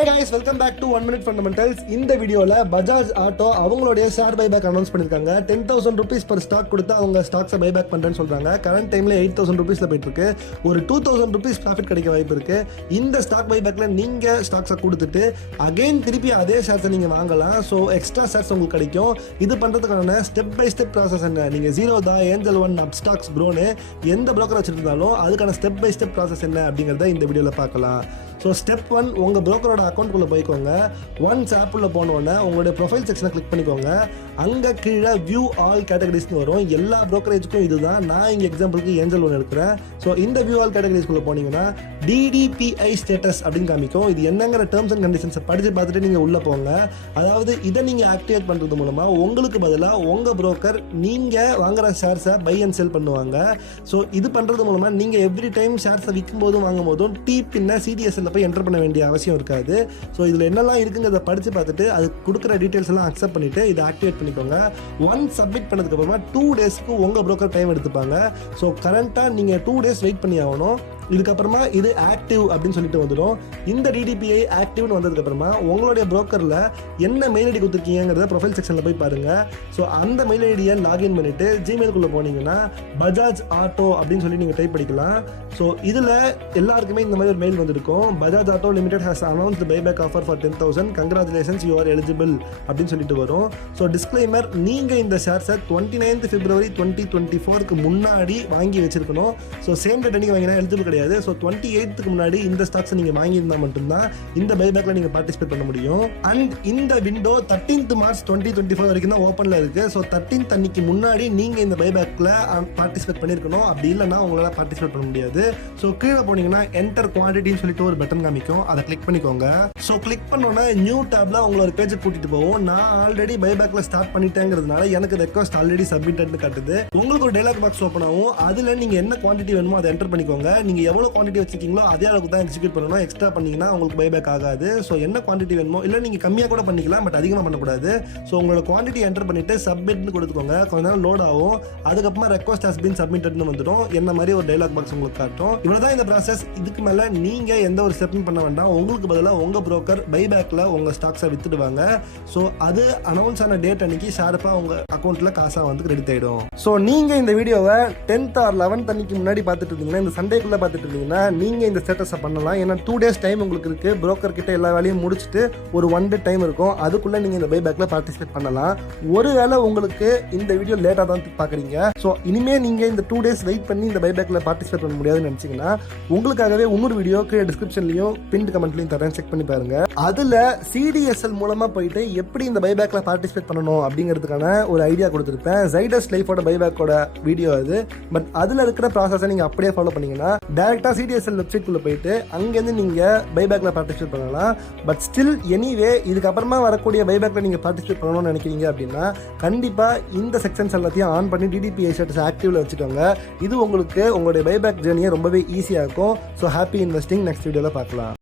Hey guys, welcome back to 1 Minute Fundamentals. இந்த வீடியோல Bajaj Auto அவங்களுடைய ஷேர் பைபேக் அனௌன்ஸ் பண்ணிருக்காங்க. 10,000 rupees per stock கொடுத்து அவங்க ஸ்டாக்ஸை பைபேக் பண்றேன்னு சொல்றாங்க. கரண்ட் டைம்ல 8,000 rupeesல போயிட்டு இருக்கு. ஒரு 2,000 rupees ப்ராஃபிட் கிடைக்க வாய்ப்பு இருக்கு. இந்த ஸ்டாக் பைபேக்ல நீங்க ஸ்டாக்ஸை கொடுத்துட்டு அகைன் திருப்பி அதே ஷேர்ஸை நீங்க வாங்கலாம். ஸோ எக்ஸ்ட்ரா ஷேர்ஸ் உங்களுக்கு கிடைக்கும். இது பண்றதுக்கான ஸ்டெப் பை ஸ்டெப் ப்ராசஸ் என்ன, நீங்க ஜீரோதா, ஏஞ்சல் ஒன், அப்ஸ்டாக்ஸ், ப்ரோன்னு எந்த ப்ரோக்கர் வச்சிருந்தாலும் அதுக்கான ஸ்டெப் பை ஸ்டெப் ப்ராசஸ் என்ன அப்படிங்கிறத இந்த வீடியோல பார்க்கலாம். ஸோ ஸ்டெப் 1, உங்கள் ப்ரோக்கரோட அக்கௌண்ட்டுக்குள்ளே போய்க்கோங்க. ஒன்ஸ் ஆப்புள்ள போனோடனே உங்களுடைய ப்ரொஃபைல் செக்ஷனை கிளிக் பண்ணிக்கோங்க. அங்கே கீழே வியூ ஆல் கேட்டகரிஸ்னு வரும். எல்லா ப்ரோக்கரேஜுக்கும் இதுதான். நான் இங்கே எக்ஸாம்பிளுக்கு ஏஞ்சல் ஒன்று எடுக்கிறேன். ஸோ இந்த வியூ ஆல் கேட்டகரிஸ்குள்ளே போனீங்கன்னா டிடிபிஐ ஸ்டேட்டஸ் அப்படின்னு காமிக்கும். இது என்னங்கிற டேர்ம்ஸ் அண்ட் கண்டிஷன்ஸை படித்து பார்த்துட்டு நீங்கள் உள்ளே போங்க. அதாவது இதை நீங்கள் ஆக்டிவேட் பண்ணுறது மூலமாக உங்களுக்கு பதிலாக உங்கள் ப்ரோக்கர் நீங்கள் வாங்குகிற ஷேர்ஸை பை அண்ட் செல் பண்ணுவாங்க. ஸோ இது பண்ணுறது மூலமாக நீங்கள் எவ்ரி டைம் ஷேர்ஸை விற்கும் போதும் வாங்கும் போதும் பின்ன CDSL போய் என்டர் பண்ண வேண்டிய அவசியம் இருக்காது. ஸோ இதில் என்னெல்லாம் இருக்குங்கிறத படித்து பார்த்துட்டு அது கொடுக்குற டீட்டெயில்ஸ் எல்லாம் அக்செப்ட் பண்ணிவிட்டு இதை ஆக்டிவேட் பண்ணிக்கோங்க. ஒன்ஸ் சப்மிட் பண்ணதுக்கப்புறமா 2 daysக்கு உங்கள் ப்ரோக்கர் டைம் எடுத்துப்பாங்க. ஸோ கரண்ட்டாக நீங்கள் 2 days வெயிட் பண்ணி ஆகணும். இதுக்கப்புறமா இது ஆக்டிவ் அப்படின்னு சொல்லிட்டு வந்துடும். இந்த டிடிபிஐ ஆக்டிவ்னு வந்ததுக்கப்புறமா உங்களுடைய ப்ரோக்கரில் என்ன மெயில் ஐடி கொடுத்துருக்கீங்கிறத ப்ரொஃபைல் செக்ஷனில் போய் பாருங்கள். ஸோ அந்த மெயில் ஐடியை லாகின் பண்ணிவிட்டு ஜிமெயிலுக்குள்ளே போனீங்கன்னா பஜாஜ் ஆட்டோ அப்படின்னு சொல்லி நீங்கள் டைப் பண்ணிக்கலாம். ஸோ இதில் எல்லாருக்குமே இந்த மாதிரி ஒரு மெயில் வந்திருக்கும். Bajaj auto limited has announced buyback offer for 10,000, congratulations, you are eligible அப்படின்னு சொல்லிட்டு வரும். ஸோ டிஸ்க்ளைமர், நீங்கள் இந்த ஷேர்ஸை 29th February 2024க்கு முன்னாடி வாங்கி வச்சிருக்கணும். ஸோ சேம் டேட் அன்றைக்கி வாங்கினா எலிஜிபிள் கிடையாது. ஸோ 28th முன்னாடி இந்த ஸ்டாக்ஸை நீங்கள் வாங்கியிருந்தால் மட்டும்தான் இந்த பைபேக்கில் நீங்கள் பார்ட்டிசிபேட் பண்ண முடியும். அண்ட் இந்த விண்டோ 13th March 2024 வரைக்கும் தான் ஓப்பனில் இருக்குது. ஸோ 13th அன்னைக்கு முன்னாடி நீங்கள் இந்த பைபேக்கில் பார்ட்டிசிபேட் பண்ணியிருக்கணும். அப்படி இல்லைனா உங்களால் பார்ட்டிசிபேட் பண்ண முடியாது. ஸோ கீழே போனீங்கன்னா என்டர் குவான்டிட்டின்னு சொல்லிட்டு ஒரு பட்டன் காமிக்கும். அதை கிளிக் பண்ணிக்கோங்க. ஸோ கிளிக் பண்ணோன்னா நியூ டேப்ல உங்களை ஒரு பேஜ் கூட்டிட்டு போவோம். நான் ஆல்ரெடி பைபேக்ல ஸ்டார்ட் பண்ணிட்டேங்கிறதுனால எனக்கு ரெக்வஸ்ட் ஆல்ரெடி சப்மிட்டட்னு காட்டுது. உங்களுக்கு ஒரு டயலாக் பாக்ஸ் ஓப்பன் ஆகும். அதில் நீங்கள் என்ன குவான்டிட்டி வேணுமோ அதை என்டர் பண்ணிக்கோங்க. நீங்கள் எவ்வளோ குவான்டிட்டி வச்சிருக்கீங்களோ அதே அளவுக்கு தான் எக்ஸிக்யூட் பண்ணணும். எக்ஸ்ட்ரா பண்ணீங்கன்னா உங்களுக்கு பைபேக் ஆகாது. ஸோ என்ன குவான்டிட்டி வேணுமோ, இல்லை நீங்கள் கம்மியாக கூட பண்ணிக்கலாம், பட் அதிகமாக பண்ணக்கூடாது. ஸோ உங்களோட குவான்டிட்டி என்டர் பண்ணிட்டு சப்மிட்னு கொடுத்துக்கோங்க. கொஞ்ச நேரம் லோட் ஆகும். அதுக்கப்புறமா ரெக்வஸ்ட் ஹஸ் பீன் சப்மிட்டட்னு வந்துடும். என்ன மாதிரி ஒரு டயலாக் பாக்ஸ் உங்களுக்கு காட்டும். இவ்வளோதான் இந்த ப்ராசஸ். இதுக்கு மேலே நீங்கள் எந்த ஒரு ஸ்டெப்பும் பண்ண வேண்டாம். உங்களுக்கு பதிலாக உங்கள் ப்ரோக்கர் பைபேக்கில் உங்கள் ஸ்டாக்ஸை வித்துடுவாங்க. ஸோ அது அனௌன்ஸ் ஆன டேட் அன்னைக்கு ஷார்ப்பாக உங்கள் அக்கௌண்ட்டில் காசாக வந்து கிரெடிட் ஆகிடும். ஸோ நீங்கள் இந்த வீடியோவை 10th or 11th அன்னைக்கு முன்னாடி பார்த்துட்டு இருந்தீங்கன்னா, இந்த சண்டேக்குள்ளே பார்த்துட்டு இருந்தீங்கன்னா நீங்கள் இந்த ஸ்டேட்டஸை பண்ணலாம். ஏன்னா 2 days டைம் உங்களுக்கு இருக்குது. ப்ரோக்கர் கிட்ட எல்லா வேலையும் முடிச்சுட்டு ஒரு 1 day டைம் இருக்கும். அதுக்குள்ளே நீங்கள் இந்த பைபேக்கில் பார்ட்டிசிபேட் பண்ணலாம். ஒருவேளை உங்களுக்கு இந்த வீடியோ லேட்டாக தான் பார்க்குறீங்க, ஸோ இனிமேல் நீங்கள் இந்த 2 days வெயிட் பண்ணி இந்த பைபேக்கில் பார்ட்டிசிபேட் பண்ண முடியாதுன்னு நினச்சிங்கன்னா உங்களுக்காகவே இன்னொரு வீடியோ கீழே டிஸ்கிரிப்ஷன்லையும் பின்ட் கமெண்ட்லையும் தரேன், செக் பண்ணி பாருங்க. அதில் CDSL மூலமாக போயிட்டு எப்படி இந்த பைபேக்கில் பார்ட்டிசிபேட் பண்ணணும் அப்படிங்கிறதுக்கான ஒரு ஐடியா கொடுத்துருப்பேன். ஜைடஸ் லைஃபோட பைபேக்கோட வீடியோ அது. பட் அதில் இருக்கிற ப்ராசஸை நீங்கள் அப்படியே ஃபாலோ பண்ணீங்கன்னா டேரெக்டாக CDSL வெப்சைட்குள்ளே போயிட்டு அங்கேருந்து நீங்கள் பைபேக்கில் பார்ட்டிசிபேட் பண்ணலாம். பட் ஸ்டில் எனிவே இதுக்கப்புறமா வரக்கூடிய பைபேக்கில் நீங்கள் பார்ட்டிசிபேட் பண்ணணும்னு நினைக்கிறீங்க அப்படின்னா கண்டிப்பாக இந்த செக்ஷன்ஸ் எல்லாத்தையும் ஆன் பண்ணி டிடிபிஐ ஸ்டேட்டஸ் ஆக்டிவில் வச்சுக்கோங்க. இது உங்களுக்கு உங்களுடைய பைபேக் ஜேர்னியை ரொம்பவே ஈஸியாக இருக்கும். So happy investing. நெக்ஸ்ட் வீடியோவில் பார்க்கலாம்.